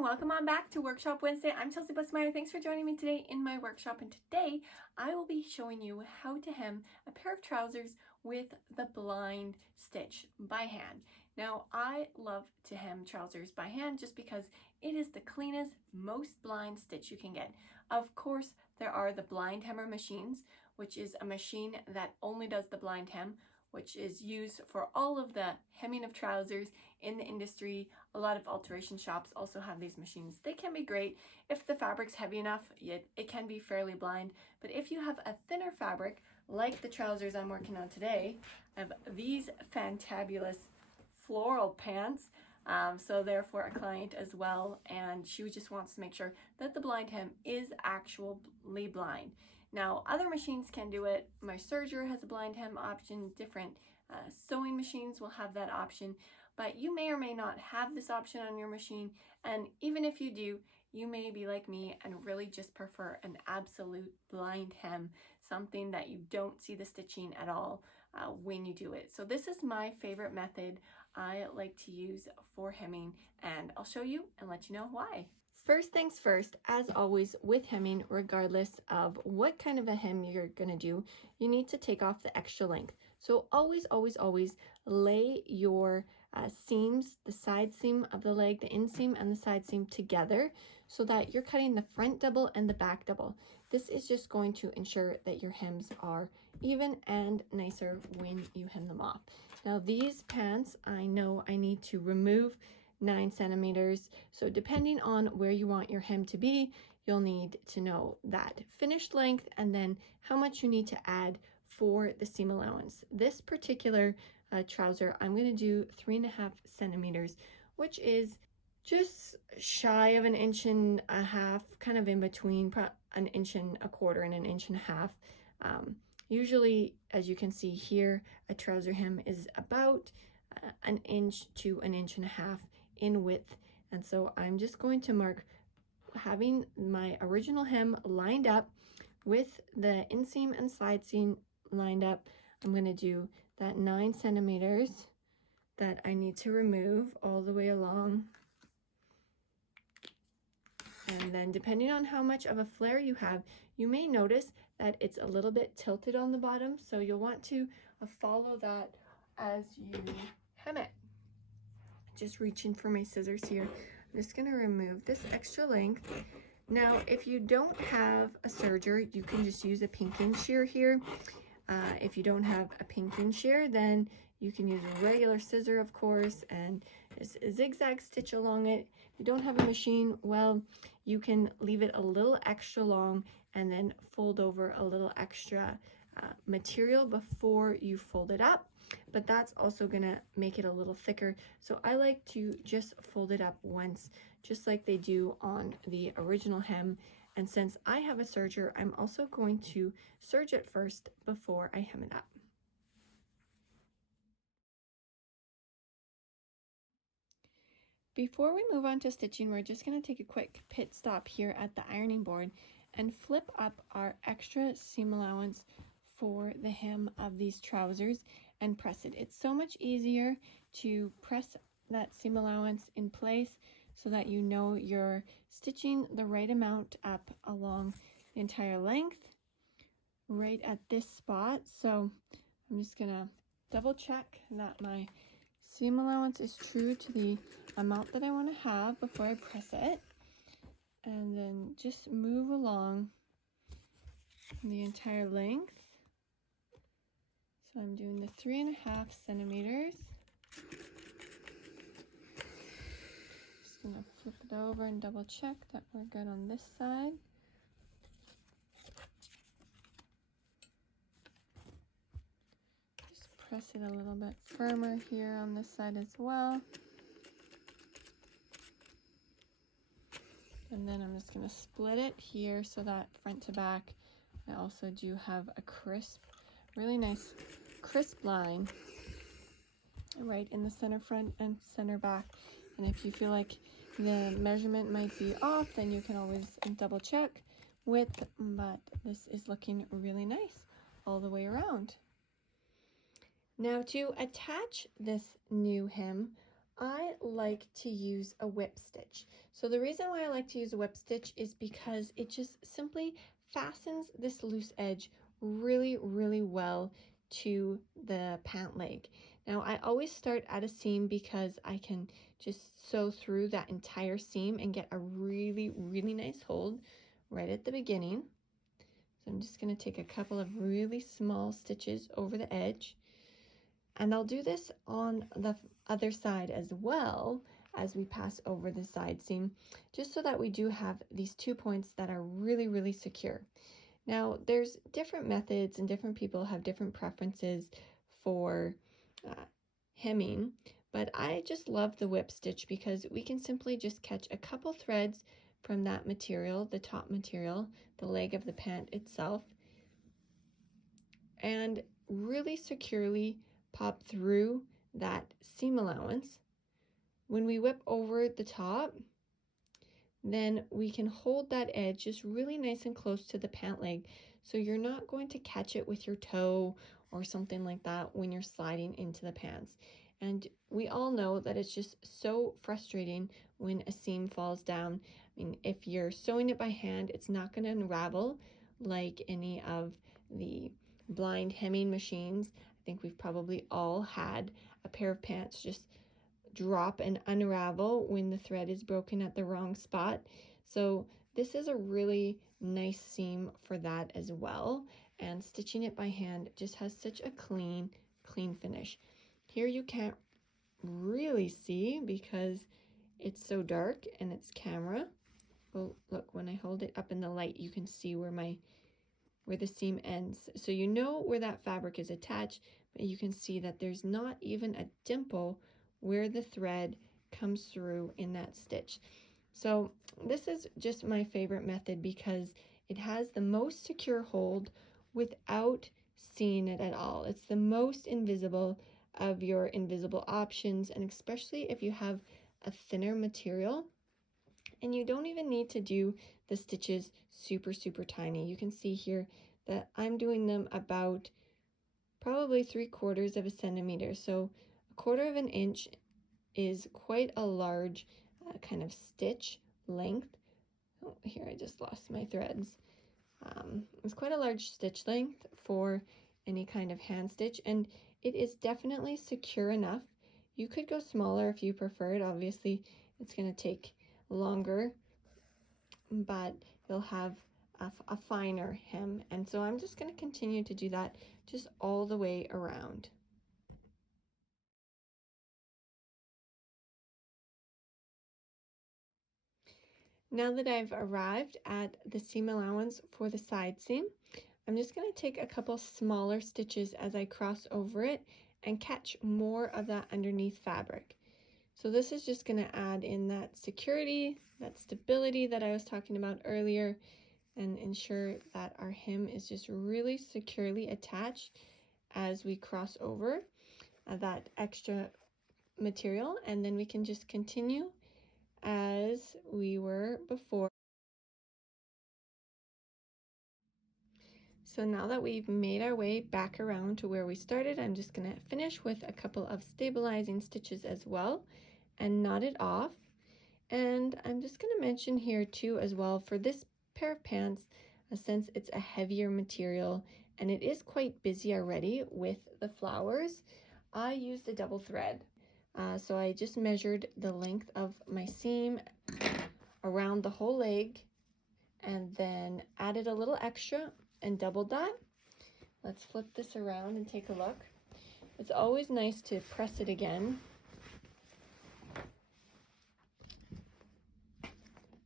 everyone, welcome on back to Workshop Wednesday. I'm Chelsea Busmeyer. Thanks for joining me today in my workshop, and today I will be showing you how to hem a pair of trousers with the blind stitch by hand. Now, I love to hem trousers by hand just because it is the cleanest, most blind stitch you can get. Of course, there are the blind hemmer machines, which is a machine that only does the blind hem, which is used for all of the hemming of trousers in the industry. A lot of alteration shops also have these machines. They can be great. If the fabric's heavy enough, it can be fairly blind. But if you have a thinner fabric, like the trousers I'm working on today, I have these fantabulous floral pants. So they're for a client as well, and she just wants to make sure that the blind hem is actually blind. Now, other machines can do it. My serger has a blind hem option. Different sewing machines will have that option, but you may or may not have this option on your machine. And even if you do, you may be like me and really just prefer an absolute blind hem, something that you don't see the stitching at all when you do it. So this is my favorite method I like to use for hemming, and I'll show you and let you know why. First things first, as always with hemming, regardless of what kind of a hem you're gonna do, you need to take off the extra length. So always, always, always lay your seams, the side seam of the leg, the inseam and the side seam together so that you're cutting the front double and the back double. This is just going to ensure that your hems are even and nicer when you hem them off. Now these pants, I know I need to remove 9 centimeters. So depending on where you want your hem to be, you'll need to know that finished length and then how much you need to add for the seam allowance. This particular trouser, I'm going to do 3.5 centimeters, which is just shy of 1.5 inches, kind of in between 1.25 inches and 1.5 inches. Usually, as you can see here, a trouser hem is about 1 inch to 1.5 inches in width. And so I'm just going to mark having my original hem lined up with the inseam and side seam lined up. I'm going to do that 9 centimeters that I need to remove all the way along. And then depending on how much of a flare you have, you may notice that it's a little bit tilted on the bottom. So you'll want to follow that as you hem it. Just reaching for my scissors here. I'm just going to remove this extra length. Now, if you don't have a serger, you can just use a pinking shear here. If you don't have a pinking shear, then you can use a regular scissor, of course, and just zigzag stitch along it. If you don't have a machine, well, you can leave it a little extra long and then fold over a little extra material before you fold it up, but that's also gonna make it a little thicker. So I like to just fold it up once, just like they do on the original hem. And since I have a serger, I'm also going to serge it first before I hem it up. Before we move on to stitching, we're just going to take a quick pit stop here at the ironing board and flip up our extra seam allowance for the hem of these trousers and press it. It's so much easier to press that seam allowance in place so that you know you're stitching the right amount up along the entire length right at this spot. So I'm just gonna double check that my seam allowance is true to the amount that I want to have before I press it, and then just move along the entire length. So I'm doing the 3.5 centimeters. Just gonna flip it over and double check that we're good on this side. Just press it a little bit firmer here on this side as well. And then I'm just gonna split it here so that front to back, I also do have a crisp, really nice crisp line right in the center front and center back. And if you feel like the measurement might be off, then you can always double check width, but this is looking really nice all the way around. Now to attach this new hem, I like to use a whip stitch. So the reason why I like to use a whip stitch is because it just simply fastens this loose edge really, really well to the pant leg. Now I always start at a seam because I can just sew through that entire seam and get a really, really nice hold right at the beginning. So I'm just going to take a couple of really small stitches over the edge. And I'll do this on the other side as well as we pass over the side seam, just so that we do have these 2 points that are really, really secure. Now, there's different methods and different people have different preferences for hemming, but I just love the whip stitch because we can simply just catch a couple threads from that material, the top material, the leg of the pant itself, and really securely pop through that seam allowance. When we whip over the top, then we can hold that edge just really nice and close to the pant leg, so you're not going to catch it with your toe or something like that when you're sliding into the pants. And we all know that it's just so frustrating when a seam falls down. I mean, if you're sewing it by hand, it's not going to unravel like any of the blind hemming machines. I think we've probably all had a pair of pants just drop and unravel when the thread is broken at the wrong spot. So this is a really nice seam for that as well, and stitching it by hand just has such a clean finish. Here you can't really see because it's so dark and it's camera. Oh, look, when I hold it up in the light, you can see where the seam ends. So you know where that fabric is attached, but you can see that there's not even a dimple where the thread comes through in that stitch. So this is just my favorite method because it has the most secure hold without seeing it at all. It's the most invisible of your invisible options, and especially if you have a thinner material. And you don't even need to do the stitches super, super tiny. You can see here that I'm doing them about probably 3/4 of a centimeter. So 1/4 of an inch is quite a large kind of stitch length. Oh, here I just lost my threads. It's quite a large stitch length for any kind of hand stitch, and it is definitely secure enough. You could go smaller if you preferred. Obviously, it's going to take longer, but you'll have a finer hem. And so I'm just going to continue to do that just all the way around. Now that I've arrived at the seam allowance for the side seam, I'm just going to take a couple smaller stitches as I cross over it and catch more of that underneath fabric. So this is just going to add in that security, that stability that I was talking about earlier, and ensure that our hem is just really securely attached as we cross over that extra material, and then we can just continue as we were before. So now that we've made our way back around to where we started, I'm just going to finish with a couple of stabilizing stitches as well and knot it off. And I'm just going to mention here too as well, for this pair of pants, since it's a heavier material and it is quite busy already with the flowers, I used a double thread. So I just measured the length of my seam around the whole leg and then added a little extra and doubled that. Let's flip this around and take a look. It's always nice to press it again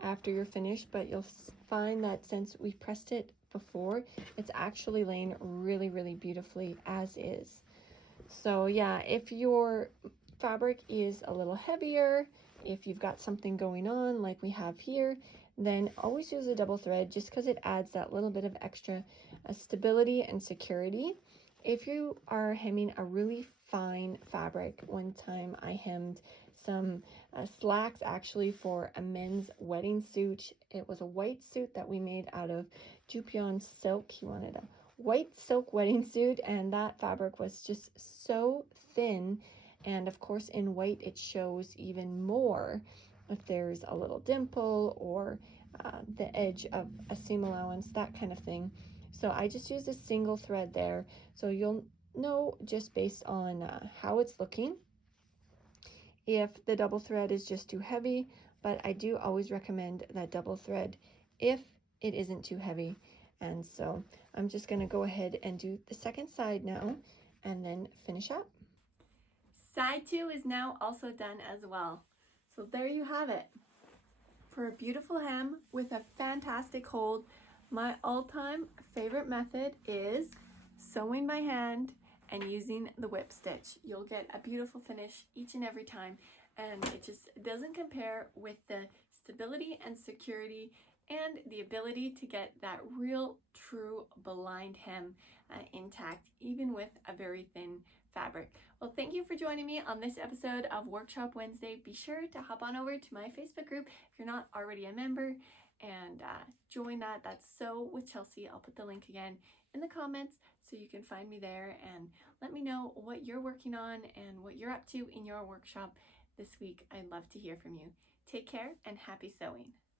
after you're finished, but you'll find that since we pressed it before, it's actually laying really, really beautifully as is. So yeah, if your fabric is a little heavier, if you've got something going on like we have here, then always use a double thread just because it adds that little bit of extra stability and security. If you are hemming a really fine fabric, one time I hemmed some slacks actually for a men's wedding suit. It was a white suit that we made out of Dupion silk. He wanted a white silk wedding suit, and that fabric was just so thin And of course in white it shows even more if there's a little dimple or the edge of a seam allowance, that kind of thing. So I just use a single thread there, so you'll know just based on how it's looking if the double thread is just too heavy, but I do always recommend that double thread if it isn't too heavy. And so I'm just going to go ahead and do the second side now and then finish up. Side 2 is now also done as well. So there you have it. For a beautiful hem with a fantastic hold, my all-time favorite method is sewing by hand and using the whip stitch. You'll get a beautiful finish each and every time, and it just doesn't compare with the stability and security and the ability to get that real true blind hem intact, even with a very thin fabric. Well, thank you for joining me on this episode of Workshop Wednesday. Be sure to hop on over to my Facebook group if you're not already a member and join that. That's Sew with Chelsea. I'll put the link again in the comments so you can find me there and let me know what you're working on and what you're up to in your workshop this week. I'd love to hear from you. Take care and happy sewing.